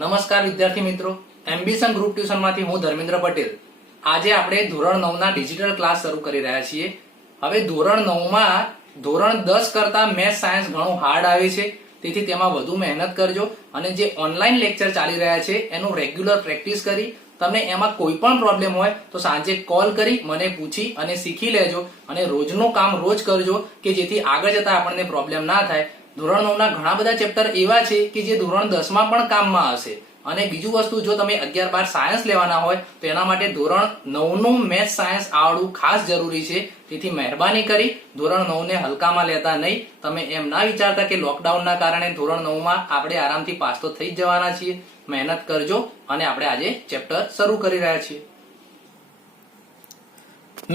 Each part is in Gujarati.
નમસ્કાર વિદ્યાર્થી મિત્રો, એમ્બિશન ગ્રુપ ટ્યુશનમાંથી હું ધર્મેન્દ્ર પટેલ. આજે આપણે ધોરણ 9 ના ડિજિટલ ક્લાસ શરૂ કરી રહ્યા છીએ. હવે ધોરણ 9 માં ધોરણ 10 કરતા મેથ્સ સાયન્સ ઘણું હાર્ડ આવે છે, તેથી તેમાં વધુ મહેનત કરજો અને જે ઓનલાઈન લેક્ચર ચાલી રહ્યા છે એનું રેગ્યુલર પ્રેક્ટિસ કરી તમને એમાં કોઈ પણ પ્રોબ્લેમ હોય તો સાંજે કોલ કરી મને પૂછી અને શીખી લેજો અને રોજનું કામ રોજ કરજો કે જેથી આગળ જતા આપણને પ્રોબ્લેમ ના થાય. ધોરણ 9 ના ઘણા બધા ચેપ્ટર એવા છે કે જે ધોરણ 10 માં પણ કામમાં આવશે. અને બીજું વસ્તુ, જો તમે 11-12 સાયન્સ લેવાના હોય તો એના માટે ધોરણ 9 નું મેથ્સ સાયન્સ આવડવું ખાસ જરૂરી છે. તેથી મહેરબાની કરી ધોરણ 9 ને હલકામાં લેતા નહીં. તમે એમ ના વિચારતા કે લોકડાઉનના કારણે ધોરણ 9 માં આપણે આરામથી પાસ તો થઈ જ જવાના છીએ. મહેનત કરજો અને આપણે આજે ચેપ્ટર શરૂ કરી રહ્યા છીએ.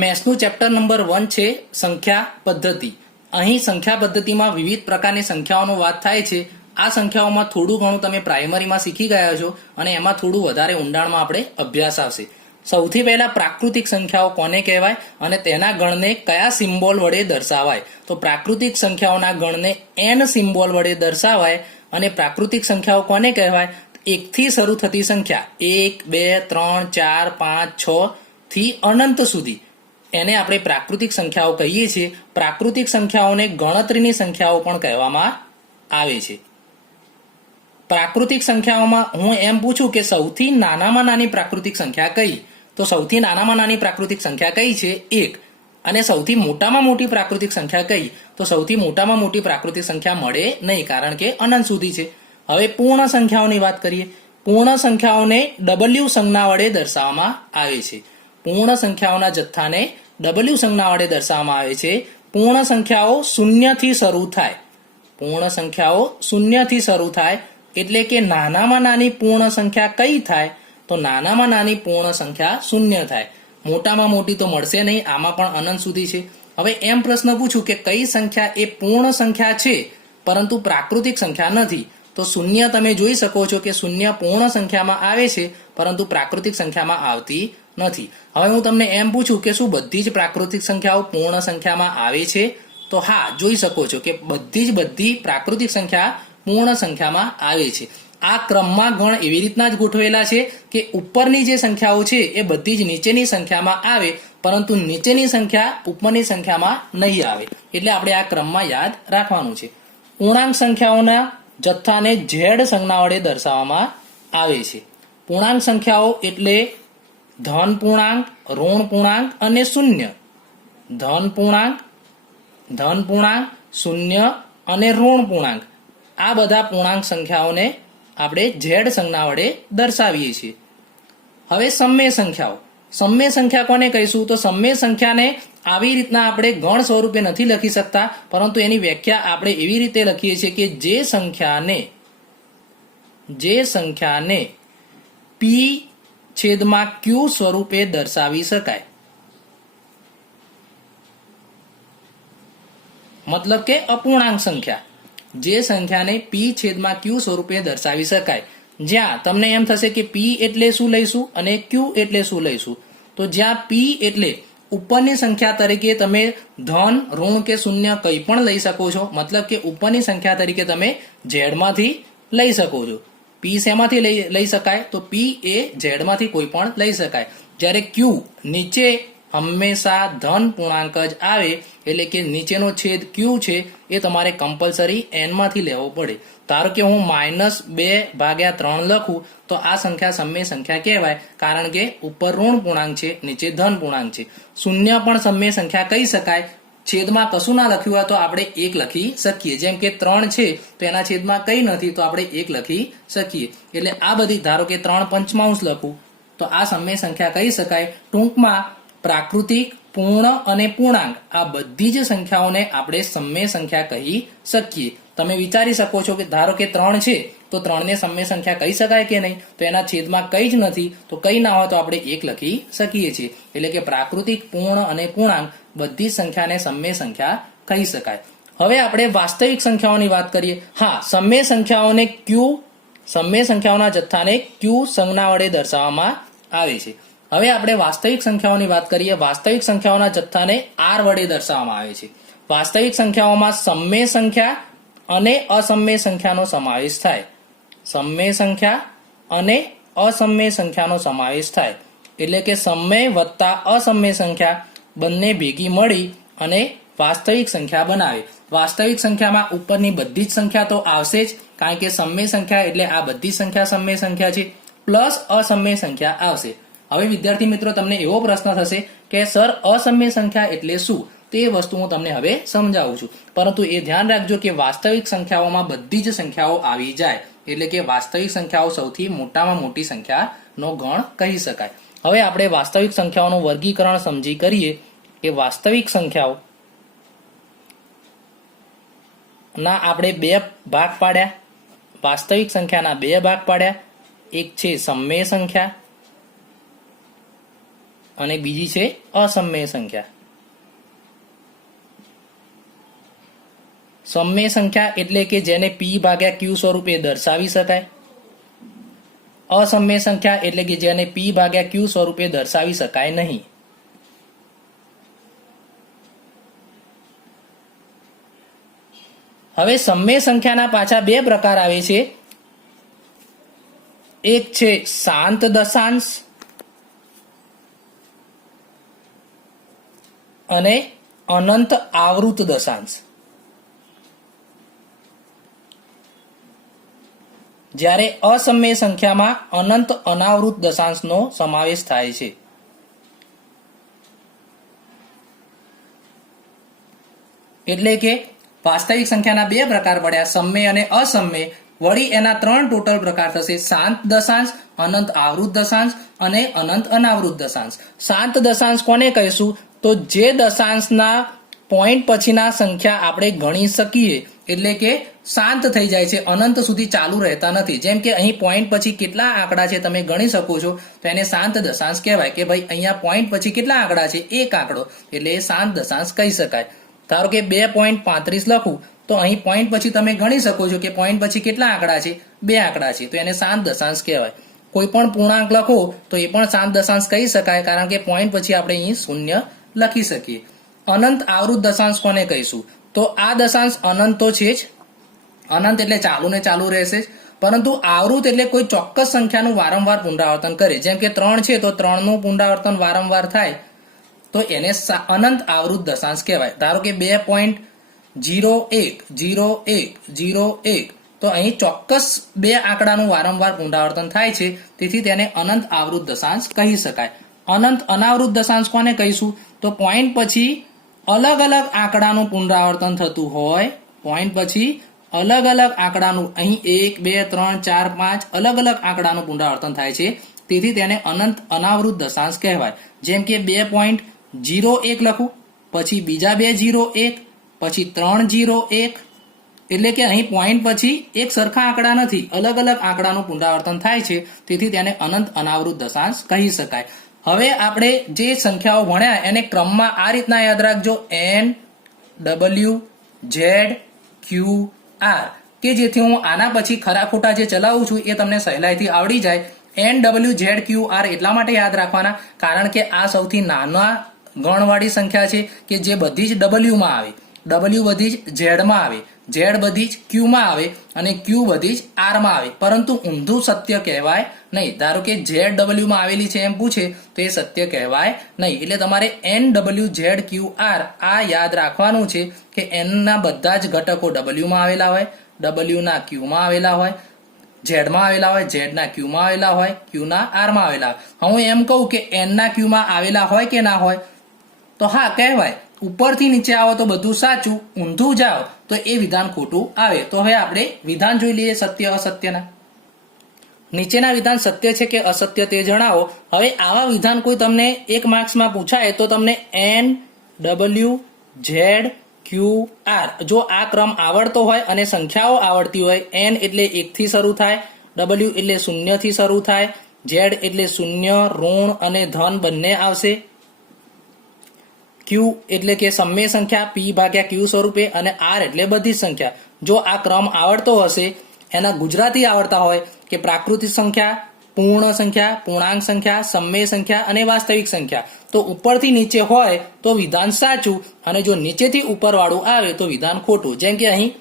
મેથ્સનું ચેપ્ટર નંબર 1 છે સંખ્યા પદ્ધતિ. અહીં સંખ્યા પદ્ધતિમાં વિવિધ પ્રકારની સંખ્યાઓનો વાત થાય છે. આ સંખ્યાઓમાં થોડું ઘણું તમે પ્રાઇમરીમાં શીખી ગયા છો અને એમાં થોડું વધારે ઊંડાણમાં આપણે અભ્યાસ આવશે. સૌથી પહેલા પ્રાકૃતિક સંખ્યાઓ કોને કહેવાય અને તેના ગણને કયા સિમ્બોલ વડે દર્શાવાય? તો પ્રાકૃતિક સંખ્યાઓના ગણને n સિમ્બોલ વડે દર્શાવાય. અને પ્રાકૃતિક સંખ્યાઓ કોને કહેવાય? 1 થી શરૂ થતી સંખ્યા 1, 2, 3, 4, 5, 6 થી અનંત સુધી એને આપણે પ્રાકૃતિક સંખ્યાઓ કહીએ છીએ. પ્રાકૃતિક સંખ્યાઓને ગણતરીની સંખ્યાઓ પણ કહેવામાં આવે છે. પ્રાકૃતિક સંખ્યાઓમાં હું એમ પૂછું કે સૌથી નાનામાં નાની પ્રાકૃતિક સંખ્યા કઈ? તો સૌથી નાનામાં નાની પ્રાકૃતિક સંખ્યા કઈ છે? 1. અને સૌથી મોટામાં મોટી પ્રાકૃતિક સંખ્યા કઈ? તો સૌથી મોટામાં મોટી પ્રાકૃતિક સંખ્યા મળે નહીં, કારણ કે અનંત સુધી છે. હવે પૂર્ણ સંખ્યાઓની વાત કરીએ. પૂર્ણ સંખ્યાઓને W સંજ્ઞા વડે દર્શાવવામાં આવે છે. પૂર્ણ સંખ્યાઓના જથ્થાને W સંજ્ઞા વડે દર્શાવવામાં આવે છે. પૂર્ણ સંખ્યાઓ 0 થી શરૂ થાય. પૂર્ણ સંખ્યાઓ 0 થી શરૂ થાય એટલે કે નાનામાં નાની પૂર્ણ સંખ્યા કઈ થાય? તો નાનામાં નાની પૂર્ણ સંખ્યા 0 થાય. મોટામાં મોટી તો મળશે નહીં, આમાં પણ અનંત સુધી છે. હવે એમ પ્રશ્ન પૂછું કે કઈ સંખ્યા એ પૂર્ણ સંખ્યા છે પરંતુ પ્રાકૃતિક સંખ્યા નથી? તો 0 તમે જોઈ શકો છો કે 0 પૂર્ણ સંખ્યામાં આવે છે પરંતુ પ્રાકૃતિક સંખ્યામાં આવતી નથી. હવે હું તમને એમ પૂછું કે શું બધી જ પ્રાકૃતિક સંખ્યાઓ પૂર્ણ સંખ્યામાં આવે છે? તો હા, જોઈ શકો છો કે બધી પ્રાકૃતિક સંખ્યા પૂર્ણ સંખ્યામાં આવે છે. આ ક્રમમાં ગણ એવી રીતના જ ગોઠવેલા છે કે ઉપરની જે સંખ્યાઓ છે એ બધી જ નીચેની સંખ્યામાં આવે, પરંતુ નીચેની સંખ્યા ઉપરની સંખ્યામાં નહીં આવે. એટલે આપણે આ ક્રમમાં યાદ રાખવાનું છે. પૂર્ણાંક સંખ્યાઓના જથ્થાને Z સંજ્ઞા વડે દર્શાવવામાં આવે છે. પૂર્ણાંક સંખ્યાઓ એટલે ધન પૂર્ણાંક, ઋણ પૂર્ણાંક અને શૂન્ય. ધન પૂર્ણાંક, શૂન્ય અને ઋણ પૂર્ણાંક, આ બધા પૂર્ણાંક સંખ્યાઓને આપણે Z સંજ્ઞા વડે દર્શાવીએ છીએ. હવે સમય સંખ્યાઓ. સમય સંખ્યા કોને કહીશું? તો સમય સંખ્યાને આવી રીતના આપણે ગણ સ્વરૂપે નથી લખી શકતા, પરંતુ એની વ્યાખ્યા આપણે એવી રીતે લખીએ છીએ કે જે સંખ્યાને P/Q સ્વરૂપે દર્શાવી શકાય. મતલબ કે અપૂર્ણાંક સંખ્યા, જે સંખ્યાને P/Q સ્વરૂપે દર્શાવી શકાય. જ્યાં તમને એમ થશે કે P એટલે શું લઈશું અને Q એટલે શું લઈશું? તો જ્યાં P એટલે ઉપરની સંખ્યા તરીકે તમે ધન, ઋણ કે શૂન્ય કંઈ પણ લઈ શકો છો. મતલબ કે ઉપરની સંખ્યા તરીકે તમે Z માંથી લઈ શકો છો. P શેમાંથી લઈ શકાય? તો P એ Z માંથી કોઈ પણ લઈ શકાય. જ્યારે Q નીચે હંમેશા ધન પૂર્ણાંક જ આવે, એટલે કે નીચેનો છેદ Q છે એ તમારે કમ્પલસરી n માંથી લેવો પડે. ધારો કે હું -2/3 લખું તો આ સંખ્યા સમય સંખ્યા કહેવાય, કારણ કે ઉપર ઋણ પૂર્ણાંક છે, નીચે ધન પૂર્ણાંક છે. શૂન્ય પણ સમય સંખ્યા કહી શકાય. છેદમાં કશું ના લખ્યું હોય તો આપણે 1 લખી શકીએ. જેમ કે 3 છે તો એના છેદમાં કંઈ નથી તો આપણે 1 લખી શકીએ. એટલે આ બધી, ધારો કે 3/5 લખું તો આ સમય સંખ્યા કહી શકાય. ટૂંકમાં પ્રાકૃતિક, પૂર્ણ અને પૂર્ણાંક આ બધી જ સંખ્યાઓને આપણે સમય સંખ્યા કહી શકીએ. તમે વિચારી શકો છો કે ધારો કે 3 છે તો 3 ને સમય સંખ્યા કહી શકાય કે નહીં? તો એના છેદમાં કંઈ જ નથી, તો કંઈ ના હોય તો આપણે 1 લખી શકીએ છીએ. એટલે કે પ્રાકૃતિક, પૂર્ણ અને પૂર્ણાંક બધી સંખ્યાને સમય સંખ્યા કહી શકાય. હવે આપણે વાસ્તવિક સંખ્યાઓની વાત કરીએ. હા, સમય સંખ્યાઓના જથ્થાને Q સંજ્ઞા વડે દર્શાવવામાં આવે છે. હવે આપણે વાસ્તવિક સંખ્યાઓની વાત કરીએ. વાસ્તવિક સંખ્યાઓના જથ્થાને R વડે દર્શાવવામાં આવે છે. વાસ્તવિક સંખ્યાઓમાં સમય સંખ્યા અને અસમય સંખ્યાનો સમાવેશ થાય. સમય સંખ્યા અને અસમય સંખ્યાનો સમાવેશ થાય. એટલે કે સમય વત્તા અસમય સંખ્યા બંને ભેગી મળી અને વાસ્તવિક સંખ્યા બનાવે. વાસ્તવિક સંખ્યામાં ઉપરની બધી જ સંખ્યા તો આવશે જ, કારણ કે સમય સંખ્યા એટલે આ બધી સંખ્યા સમય સંખ્યા છે, પ્લસ અસમય સંખ્યા આવશે. હવે વિદ્યાર્થી મિત્રો, તમને એવો પ્રશ્ન થશે કે સર, અસમય સંખ્યા એટલે શું? તે વસ્તુ હું તમને હવે સમજાવું છું. પરંતુ એ ધ્યાન રાખજો કે વાસ્તવિક સંખ્યાઓમાં બધી જ સંખ્યાઓ આવી જાય. એટલે કે વાસ્તવિક સંખ્યાઓ સૌથી મોટામાં મોટી સંખ્યાનો ગણ કહી શકાય. હવે આપણે વાસ્તવિક સંખ્યાઓનું વર્ગીકરણ સમજી કરીએ કે વાસ્તવિક સંખ્યાઓ ના આપણે બે ભાગ પાડ્યા. વાસ્તવિક સંખ્યાના બે ભાગ પાડ્યા. એક છે સમય સંખ્યા અને બીજી છે અસમય સંખ્યા. સમય સંખ્યા એટલે કે જેને p ભાગ્યા q સ્વરૂપે દર્શાવી શકાય. અસમય સંખ્યા એટલે કે જેને p ભાગ્યા q સ્વરૂપે દર્શાવી શકાય નહીં. હવે સમય સંખ્યાના પાછા બે પ્રકાર આવે છે. એક છે શાંત દશાંશ અને અનંત આવૃત દશાંશ. જ્યારે અસમય સંખ્યામાં અનંત અનાવૃત દશાંશનો સમાવેશ થાય છે. એટલે કે વાસ્તવિક સંખ્યાના બે પ્રકાર પડ્યા, સમય અને અસમય. વળી એના ત્રણ ટોટલ પ્રકાર થશે: શાંત દશાંશ, અનંત આવૃત દશાંશ અને અનંત અનાવૃત દશાંશ. શાંત દશાંશ કોને કહીશું? તો જે દશાંશના પોઈન્ટ પછીના સંખ્યા આપણે ગણી શકીએ, એટલે કે શાંત થઈ જાય છે, અનંત સુધી ચાલુ રહેતા નથી. જેમ કે અહીં પોઈન્ટ પછી કેટલા આંકડા છે તમે ગણી શકો છો, તો એને શાંત દશાંશ કહેવાય. કે ભાઈ અહીંયા પોઈન્ટ પછી કેટલા આંકડા છે? એક આંકડો, એટલે એ શાંત દશાંશ કહી શકાય. ધારો કે 2.35 લખું, તો અહીં પોઈન્ટ પછી તમે ગણી શકો છો કે પોઈન્ટ પછી કેટલા આંકડા છે? બે આંકડા છે, તો એને શાંત દશાંશ કહેવાય. કોઈ પણ પૂર્ણાંક લખો તો એ પણ શાંત દશાંશ કહી શકાય, કારણ કે પોઈન્ટ પછી આપણે અહીં શૂન્ય લખી શકીએ. અનંત આવૃત દશાંશ કોને કહીશું? તો આ દશાંશ અનંત તો છે જ, અનંત એટલે ચાલુ ને ચાલુ રહેશે જ, પરંતુ આવૃત એટલે કોઈ ચોક્કસ સંખ્યાનું વારંવાર પુનરાવર્તન કરે. જેમ કે 3 છે તો 3 નું પુનરાવર્તન વારંવાર થાય, તો એને અનંત આવૃત દશાંશ કહેવાય. ધારો કે 2.010101, તો અહીં ચોક્કસ બે આંકડાનું વારંવાર પુનરાવર્તન થાય છે, તેથી તેને અનંત આવૃત દશાંશ કહી શકાય. અનંત અનાવૃત દશાંશ કોને કહીશું? તો પોઈન્ટ પછી અલગ અલગ આંકડાનું પુનરાવર્તન થતું હોય, પોઈન્ટ પછી અલગ અલગ આંકડાનું, અહીં 1 2 3 4 5 અલગ અલગ આંકડાનું પુનરાવર્તન થાય છે, તેથી તેને અનંત અનાવૃત દશાંશ કહેવાય. જેમ કે 2.01 લખું, પછી બીજા 2.01, પછી 3.01, એટલે કે અહીં પોઈન્ટ પછી એક સરખા આંકડા નથી, અલગ અલગ આંકડાનું પુનરાવર્તન થાય છે, તેથી તેને અનંત અનાવૃત દશાંશ કહી શકાય. હવે આપણે જે સંખ્યાઓ ભણ્યા એને ક્રમમાં આ રીતના યાદ રાખજો: n, w, z, q, r, કે જેથી હું આના પછી ખરા ખોટા જે ચલાવું છું એ તમને સહેલાઈથી આવડી જાય. n, w, z, q, r એટલા માટે યાદ રાખવાના કારણ કે આ સૌથી નાના ગણવાળી સંખ્યા છે કે જે બધી જ w માં આવે, w બધી જ z માં આવે, z બધી જ q માં આવે અને q બધી જ r માં આવે. પરંતુ ઊંધું સત્ય કહેવાય નહીં. ધારો કે z w માં આવેલી છે એમ પૂછે તો એ સત્ય કહેવાય નહીં. એટલે તમારે n, w, z, q, r આ યાદ રાખવાનું છે કે n ના બધા જ ઘટકો w માં આવેલા હોય, w ના q માં આવેલા હોય, z માં આવેલા હોય, z ના q માં આવેલા હોય, q ના r માં આવેલા હોય. હું એમ કહું કે n ના q માં આવેલા હોય કે ના હોય, તો હા કહેવાય. ઉપરથી નીચે આવો તો બધું સાચું, ઊંધું જાઓ તો એ વિધાન ખોટું આવે. તો હવે આપણે વિધાન જોઈ લઈએ સત્ય અસત્યના. નીચેના વિધાન સત્ય છે કે અસત્ય તે જણાવો. હવે આવા વિધાન કોઈ તમને 1 માર્ક્સમાં પૂછાય તો તમને n, w, z, q, r જો આ ક્રમ આવડતો હોય અને સંખ્યાઓ આવડતી હોય, n એટલે 1 થી શરૂ થાય, w એટલે 0 થી શરૂ થાય, z એટલે 0, ઋણ અને ધન બંને આવશે, q એટલે કે સમય સંખ્યા p ભાગ્યા q સ્વરૂપે, અને r એટલે બધી સંખ્યા. જો આ ક્રમ આવડતો હશે, એના ગુજરાતી આવડતા હોય કે પ્રાકૃતિક સંખ્યા, પૂર્ણ સંખ્યા, પૂર્ણાંક સંખ્યા, સમય સંખ્યા અને વાસ્તવિક સંખ્યા, તો ઉપરથી નીચે હોય તો વિધાન સાચું, અને જો નીચેથી ઉપર વાળું આવે તો વિધાન ખોટું. જેમ કે અહીં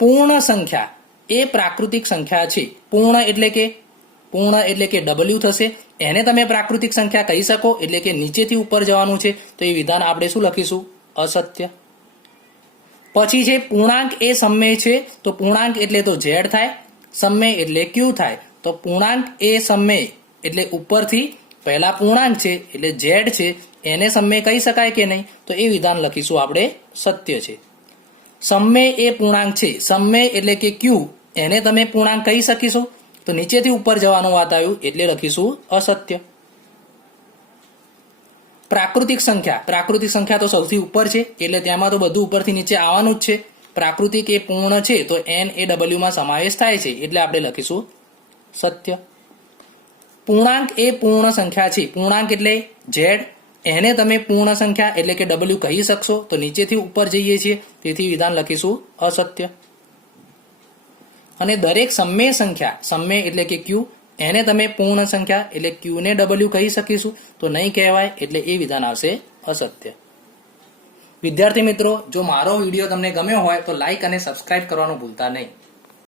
પૂર્ણ સંખ્યા એ પ્રાકૃતિક સંખ્યા છે. પૂર્ણ એટલે કે પૂર્ણ એટલે કે W થશે. એને તમે પ્રાકૃતિક સંખ્યા કહી શકો, એટલે કે નીચેથી ઉપર જવાનું છે, તો એ વિધાન આપણે શું લખીશું? અસત્ય. પછી છે પૂર્ણાંક એ સમમેય છે, તો પૂર્ણાંક એટલે તો Z થાય, સમમેય એટલે Q થાય. તો પૂર્ણાંક એ સમમેય એટલે ઉપરથી પહેલા પૂર્ણાંક છે એટલે Z છે, એને સમમેય કહી શકાય કે નહીં? તો એ વિધાન લખીશું આપણે સત્ય છે. સમમેય એ પૂર્ણાંક છે, સમમેય એટલે કે Q, એને તમે પૂર્ણાંક કહી શકીશો? તો નીચેથી ઉપર જવાનું વાત આવ્યું એટલે લખીશું અસત્ય. પ્રાકૃતિક સંખ્યા તો સૌથી ઉપર છે, એટલે તેમાં તો બધું ઉપરથી નીચે આવવાનું જ છે. પ્રાકૃતિક એ પૂર્ણ છે, તો N એ W માં સમાવેશ થાય છે, એટલે આપણે લખીશું સત્ય. પૂર્ણાંક એ પૂર્ણ સંખ્યા છે, પૂર્ણાંક એટલે Z, એને તમે પૂર્ણ સંખ્યા એટલે કે W કહી શકશો? તો નીચેથી ઉપર જઈએ છીએ, તેથી વિધાન લખીશું અસત્ય. અને દરેક સમમેય સંખ્યા, સમમેય એટલે કે Q, એને તમે પૂર્ણ સંખ્યા એટલે Q ને W કહી શકીશું? તો નહીં કહેવાય, એટલે એ વિધાન આવશે અસત્ય. વિદ્યાર્થી મિત્રો, જો મારો વિડીયો તમને ગમ્યો હોય તો લાઈક અને સબસ્ક્રાઇબ કરવાનું ભૂલતા નહીં.